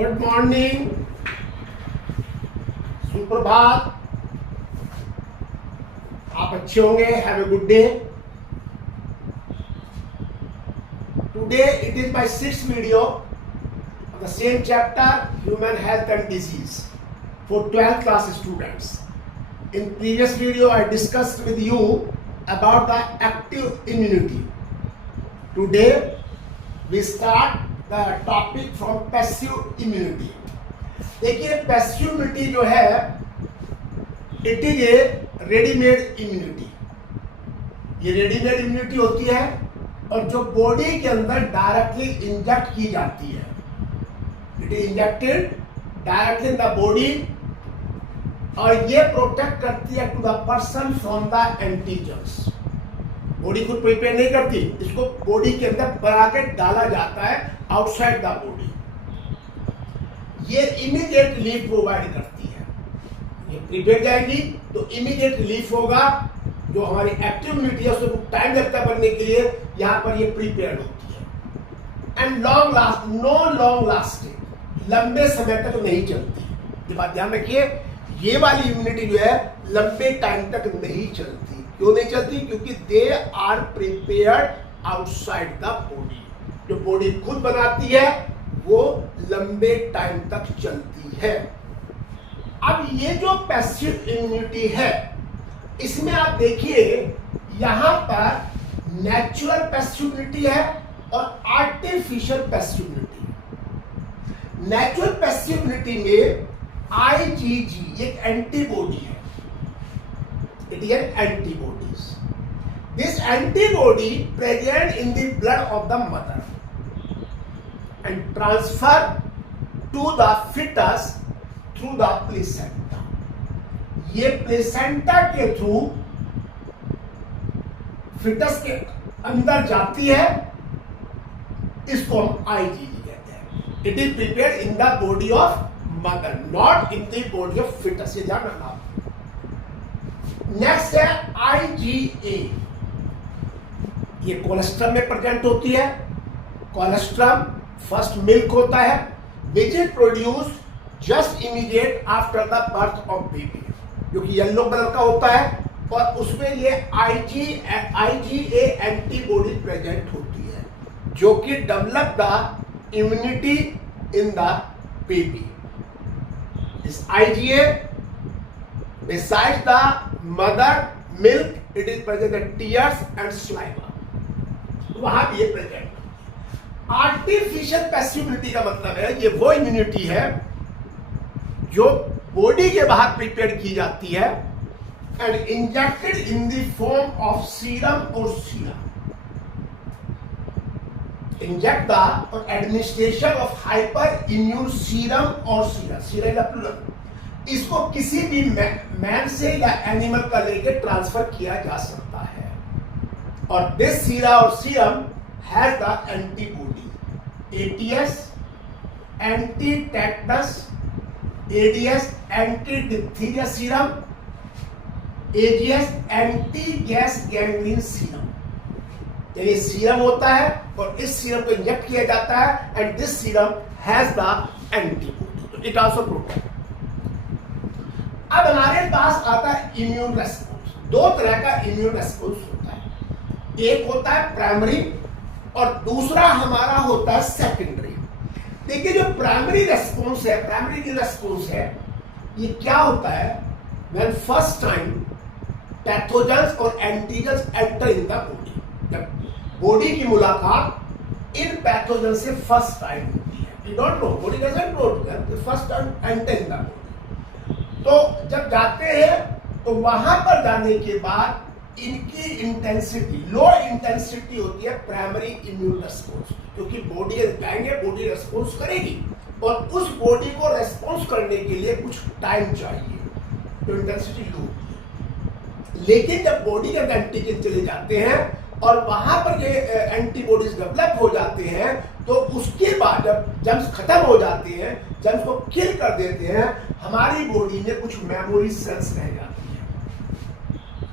Good morning, सुप्रभात। आप अच्छे होंगे। Have a good day. Today it is my 6th video of the same chapter, human health and disease, for 12th class students. In previous video I discussed with you about the active immunity. Today we start the topic from passive immunity. देखिए passive immunity जो है it is a ready-made immunity. ये ready-made immunity होती है और जो body के अंदर डायरेक्टली इंजेक्ट की जाती है. It is injected directly in the body और ये प्रोटेक्ट करती है to the person from the antigens. Body खुद प्रिपेयर नहीं करती, इसको बॉडी के अंदर बना के डाला जाता है आउटसाइड द बॉडी. ये इमीडिएट रिलीफ प्रोवाइड करती है. ये प्रिपेयर जाएगी तो इमीडिएट रिलीफ होगा. जो हमारी एक्टिव इम्यूनिटी है उसको टाइम लगता है बनने के लिए, यहां पर ये प्रिपेयर होती है. And long last, no long lasting, लंबे समय तक नहीं चलती. ये बात ध्यान रखिए, ये वाली इम्यूनिटी जो है लंबे टाइम तक नहीं चलती. क्यों नहीं चलती? क्योंकि they are prepared outside the body. जो बॉडी खुद बनाती है वो लंबे टाइम तक चलती है. अब ये जो पैसिव इम्यूनिटी है इसमें आप देखिए यहां पर नेचुरल पैसिव इम्यूनिटी है और artificial passive immunity. Natural passive immunity में IgG एक एंटीबॉडी है. It is an antibodies. This antibody present in the blood of the mother and transfer to the foetus through the placenta. ये placenta के थ्रू foetus के अंदर जाती है. इसको हम IgG कहते हैं. It is prepared in the body of mother, not in the body of foetus. ये ध्यान रखना. नेक्स्ट है IgA. ये कोलेस्ट्रम में प्रेजेंट होती है. कोलेस्ट्रम फर्स्ट मिल्क होता है which is produce just immediate after the birth of baby, जो कि येलो कलर का होता है और उसमें ये IgA एंटीबॉडी प्रेजेंट होती है जो कि develop the immunity in the baby. This IgA besides the mother milk, it is present in tears and saliva. वहां भी ये प्रेजेंट. आर्टिफिशियल पैसिव इम्यूनिटी का मतलब है ये वो इम्यूनिटी है जो बॉडी के बाहर प्रिपेयर की जाती है and injected in the form of serum और सीरम. इंजेक्ट द और administration of hyper immune serum और सीरम. सीरम का प्लूरल. इसको किसी भी मैन से या एनिमल का लेके ट्रांसफर किया जा सकता है और दिस सीरा और serum has the antibody. ATS anti tetanus, ADS anti diphtheria serum, AGS anti gas gangrene serum. ये सीरम होता है और इस सीरम को इंजेक्ट किया जाता है and this serum has the antibody. It also protect. अब हमारे पास आता है इम्यून रेस्पॉन्स. दो तरह का इम्यून रेस्पॉन्स होता है. एक होता है प्राइमरी और दूसरा हमारा होता है सेकेंडरी. देखिए जो प्राइमरी रेस्पॉन्स है, ये क्या होता है? व्हेन फर्स्ट टाइम पैथोजेंस और antigens enter in the body. जब बॉडी की मुलाकात इन पैथोजन से फर्स्ट टाइम होती है. You don't know, body doesn't know that first time enter in the body. तो जब जाते हैं तो वहां पर जाने के बाद इनकी इंटेंसिटी लो इंटेंसिटी होती है प्राइमरी इम्यून रेस्पॉन्स, क्योंकि बॉडी जाएंगे, बॉडी रेस्पॉन्स करेगी और उस बॉडी को रेस्पॉन्स करने के लिए कुछ टाइम चाहिए, तो इंटेंसिटी लो होती है. लेकिन जब बॉडी के अंदर एंटीजन चले जाते हैं और वहां पर ये एंटीबॉडीज डेवलप हो जाते हैं तो उसके बाद जब जर्म्स खत्म हो जाते हैं, जर्म्स को किल कर देते हैं, हमारी बॉडी में कुछ मेमोरी सेल्स रह जाती हैं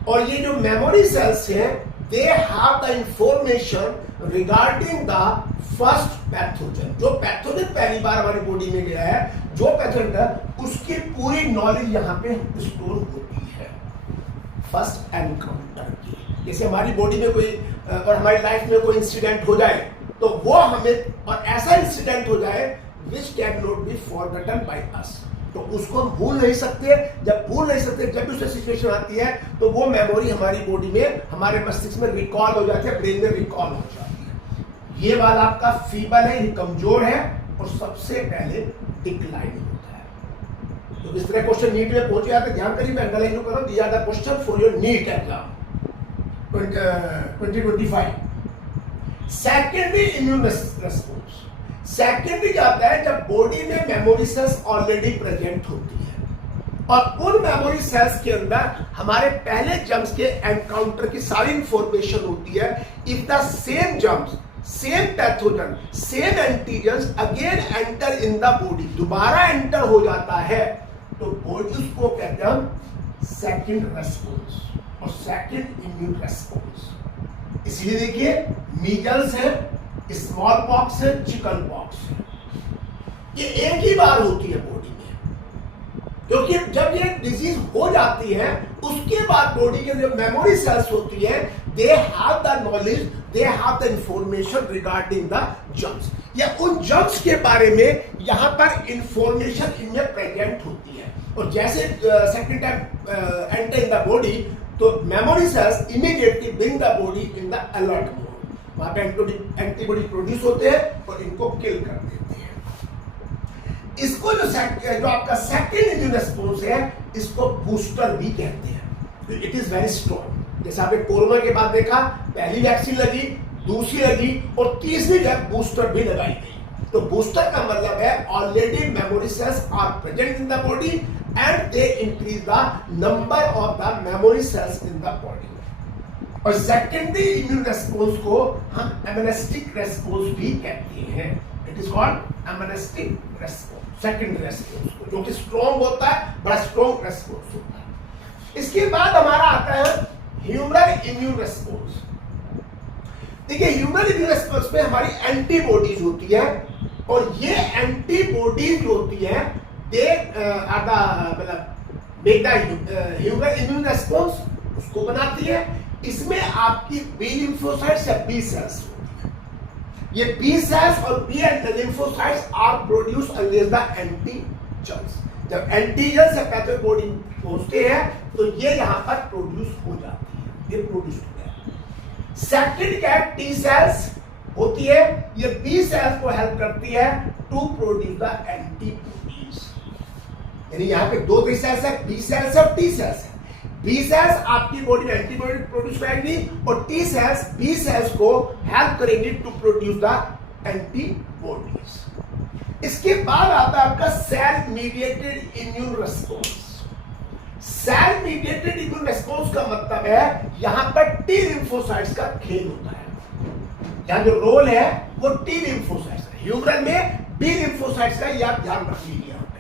और ये जो मेमोरी सेल्स हैं they have the information regarding the first pathogen, जो पैथोजन पहली बार हमारी बॉडी में गया है, जो पैथोजन है उसकी पूरी नॉलेज यहाँ पे स्टोर होती है फर्स्ट एनकाउंटर की। जैसे हमारी बॉडी में कोई और हमारी लाइफ में कोई इंसिडेंट हो जाए तो वो हमें, और ऐसा इंसिडेंट हो जाए which can not be forgotten by us, तो उसको हम भूल नहीं सकते। जब भूल नहीं सकते, जब भी उससे सिचुएशन आती है तो वो मेमोरी हमारी बॉडी में, हमारे मस्तिष्क में रिकॉल हो जाती है, ब्रेन में रिकॉल हो जाती है। ये वाला आपका फीबल है, ये कमजोर है और सबसे पहले डिक्लाइन होता है। तो इस तरह क्वेश्चन नीट में पहुंचे जाते, ध्यान करिए, मैं अंडरलाइन कर रहा हूं, this are the question for your NEET exam 2025। Secondary immune response, secondary क्या होता है, जब बॉडी में मेमोरी सेल्स ऑलरेडी प्रेजेंट होती है और उन मेमोरी सेल्स के अंदर हमारे पहले जम्स के एनकाउंटर की सारी इंफॉर्मेशन होती है। If the same germs, same pathogen, same antigens again enter in the body, दोबारा एंटर हो जाता है, तो बॉडी उसको कहते हैं हम सेकेंड रेस्पॉन्स और सेकेंड इम्यून रेस्पॉन्स। इसलिए देखिए, मीजल्स है, स्मॉल पॉक्स है, चिकन पॉक्स है, ये एक ही बार होती है बॉडी में, क्योंकि जब ये डिजीज हो जाती है उसके बाद बॉडी के जो मेमोरी सेल्स होती है, they have the knowledge, they have the information regarding the germs, या उन जर्म्स के बारे में यहां पर इंफॉर्मेशन इनमें प्रेजेंट होती है। और जैसे second time enter in the body, तो memory cells immediately bring the body in the alert mode, वहां पे एंटीबॉडी प्रोड्यूस होते हैं और इनको किल कर देते हैं। इसको जो आपका सेकेंड इम्यून रेस्पॉन्स है, इसको बूस्टर भी कहते हैं। It is very strong. जैसे आपने कोरोना के बाद देखा, पहली वैक्सीन लगी, दूसरी लगी और तीसरी जब बूस्टर भी लगाई गई। तो बूस्टर का मतलब है already memory cells are present in the body and they increase the number of the memory cells in the body. और सेकेंडरी इम्यून रेस्पॉन्स को हम इम्यूनिस्टिक रेस्पॉन्स भी कहते हैं। It is called anamnestic response, secondary response को, जो कि strong होता है, बड़ा स्ट्रॉन्ग रेस्पॉन्स होता है। इसके बाद हमारा आता है ह्यूमरल इम्यून रेस्पॉन्स। देखिए, ह्यूमरल इम्यून रेस्पॉन्स में हमारी एंटीबॉडीज होती है और ये एंटीबॉडीज जो होती है, दे आर द मतलब make the humoral immune response, उसको बनाती है। इसमें आपकी बी लिम्फोसाइट्स या बी सेल्स होती है। ये बी सेल्स और B lymphocytes are produce against the antigens. जब एंटीजन्स या पैथोजन बॉडी पहुंचते हैं तो ये यहां पर प्रोड्यूस हो जाती है, ये प्रोड्यूस हो गया। सेकंड क्या, टी सेल्स होती है, ये बी सेल्स को हेल्प करती है टू प्रोड्यूस द एंटीबॉडीज। यानी यहां पे दो सेल्स है, बी सेल्स और टी सेल्स है। बी सेल्स आपकी बॉडी में एंटीबॉडी प्रोड्यूस करेंगी और टी सेल्स बी सेल्स को हेल्प करेंगी टू प्रोड्यूस द एंटीबॉडीज। इसके बाद आता है आपका cell mediated immune response. Cell mediated immune response का मतलब है यहां पर टी लिम्फोसाइट्स का खेल होता है। यहां जो रोल है वो टी लिम्फोसाइट्स है। ह्यूमरल में बी लिम्फोसाइट्स का, यह ध्यान रख लीजिए, यहां पे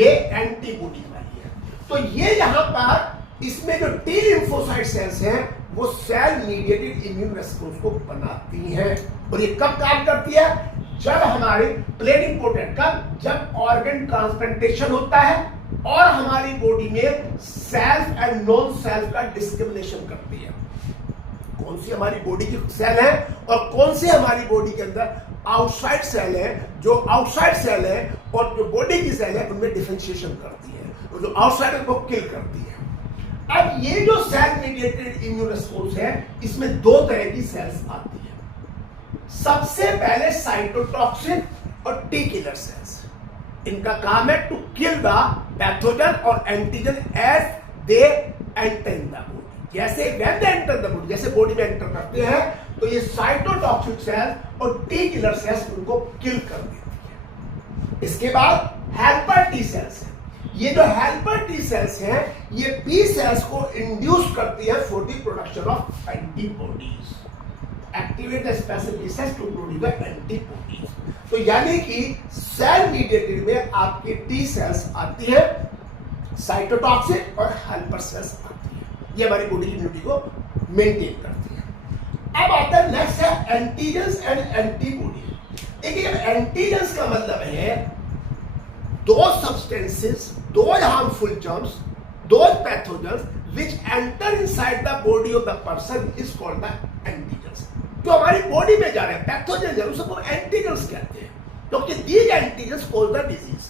ये एंटीबॉडी वाली है। तो ये यहां पर इसमें जो टी लिम्फोसाइट सेल्स हैं वो सेल मीडिएटेड इम्यून रेस्पॉन्स को बनाती हैं। और ये कब काम करती है, जब हमारे प्लेन इंपोर्टेंट कब, जब ऑर्गन ट्रांसप्लांटेशन होता है और हमारी बॉडी में सेल्फ एंड नॉन सेल्फ का डिस्क्रिमिनेशन करती है। कौन सी हमारी बॉडी की सेल है और कौन सी हमारी बॉडी के अंदर आउटसाइड सेल है। जो आउटसाइड सेल है और जो बॉडी की सेल है उनमें डिफरेंशिएशन करती है और जो आउटसाइड है वो किल करती है। अब ये जो सेल मीडिएटेड इम्यून रेस्पॉन्स है, इसमें दो तरह की सेल्स आती है। सबसे पहले साइटोटॉक्सिन और टी किलर सेल्स। इनका काम है टू किल द पैथोजन और antigen as they enter in the body. जैसे when they enter the body, जैसे बॉडी में एंटर करते हैं तो ये साइटोटॉक्सिक सेल्स और टी किलर सेल्स उनको किल कर देती है। इसके बाद हेल्पर टी सेल्स है। ये जो हेल्पर टी सेल्स हैं, ये बी सेल्स को इंड्यूस करती है for the production of antibodies, activate the specific T cells to produce the antibodies. तो यानी कि सेल मीडिएटेड में आपकी टी सेल्स आती है, साइटोटॉक्सिक और हेल्पर सेल्स आती है। ये हमारी बॉडी की इम्यूनिटी को मेंटेन करती है। अब आता है नेक्स्ट है एंटीजन्स एंड एंटीबॉडीज। देखिए एंटीजन्स का मतलब है those substances, those harmful germs, those pathogens which enter inside the body of the person is called the antigens. जो हमारी बॉडी में जा रहे हैं पैथोजन है उसको एंटीजेंस कहते हैं, क्योंकि these antigens cause the disease.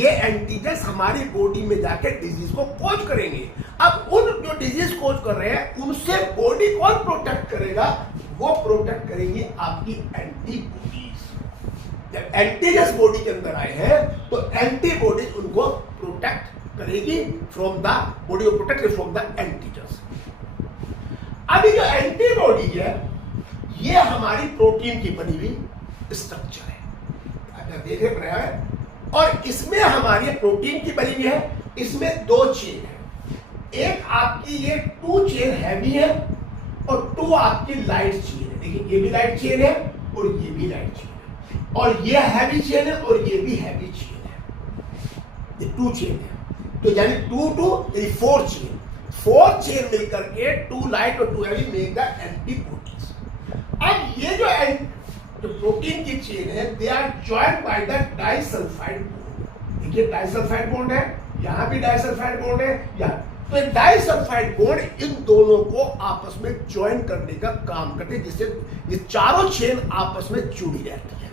ये एंटीजेंस हमारी बॉडी में जाकर डिजीज को कॉज करेंगे। अब उन जो डिजीज कॉज कर रहे हैं उनसे बॉडी कौन प्रोटेक्ट करेगा? वो प्रोटेक्ट करेंगी आपकी एंटीबॉडीज। जब एंटीजेंस बॉडी के अंदर आए हैं तो एंटीबॉडीज उनको प्रोटेक्ट करेगी फ्रॉम द बॉडी को प्रोटेक्ट फ्रॉम द एंटीजेंस। अभी जो एंटीबॉडी है ये हमारी प्रोटीन की बनी हुई स्ट्रक्चर है, आप देख रहे हैं, और इसमें हमारी प्रोटीन की बनी हुई है। इसमें दो चेन है, एक आपकी ये 2 चेन हैवी है और 2 आपकी लाइट चेन है। देखिए ये भी लाइट चेन है और ये भी लाइट चेन है, और ये हैवी चेन है और ये भी हैवी चेन है। ये 2 चेन है, तो यानी 2 2 यानी 4 चेन। 4 चेन मिलकर के 2 लाइट और 2 हैवी मेक द एंटीबॉडीज। अब ये जो प्रोटीन की चेन है they are joined by the disulphide bond. देखिए डाइसल्फाइड बॉन्ड है, यहां भी डाइसल्फाइड बॉन्ड है, यहाँ तो डाइसल्फाइड बॉन्ड इन दोनों को आपस में ज्वाइन करने का काम करते हैं, जिससे ये चारों चेन आपस में जुड़ी रहती है।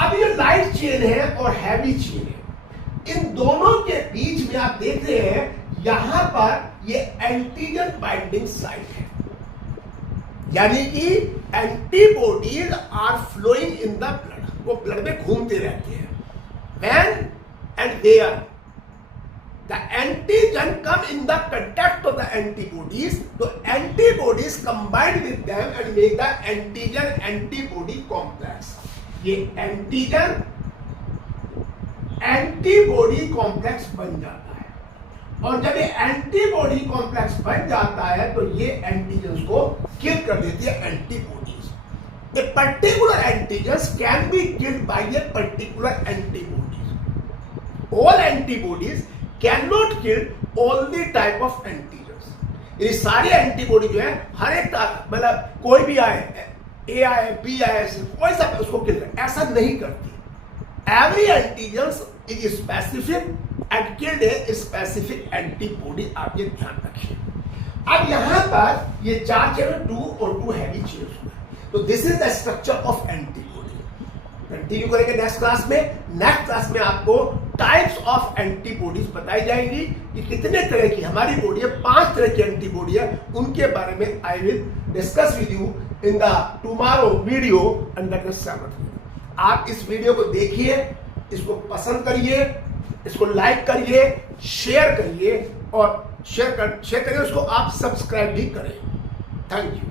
अब ये लाइट चेन है और हैवी चेन है, इन दोनों के बीच में आप देख रहे हैं यहां पर ये एंटीजन बाइंडिंग साइट है, यानी कि antibodies are flowing in the blood, वो ब्लड में घूमते रहते हैं। When and where the antigen come in the contact of the antibodies, तो antibodies combined with them and make the antigen antibody complex. ये एंटीजन एंटीबॉडी कॉम्प्लेक्स बन जाता है, और जब ये एंटीबॉडी कॉम्प्लेक्स बन जाता है तो ये एंटीजन्स को किल कर देती है antibodies. A particular antigens can be killed by a particular antibodies. All antibodies can not kill all the type of antigens. ये सारी एंटीबॉडी जो है हर एक मतलब कोई भी आए, ए आए बी आए, कोई सा उसको किल करे, ऐसा नहीं करती। Every antigens is specific and killed a specific antibody, आप ये ध्यान रखिए। अब यहां पर ये 4 चेन 2 और 2 हैवी चेन हुए, तो this is the structure of antibody. Continue करेंगे नेक्स्ट क्लास में। नेक्स्ट क्लास में आपको टाइप्स ऑफ एंटीबॉडीज बताई जाएंगी कि कितने तरह की हमारी बॉडी है, 5 तरह की एंटीबॉडी है, उनके बारे में I will discuss with you in the tomorrow video under the 7th। आप इस वीडियो को देखिए, इसको पसंद करिए, इसको लाइक करिए, शेयर करिए, और शेयर करिए उसको, आप सब्सक्राइब भी करें। Thank you.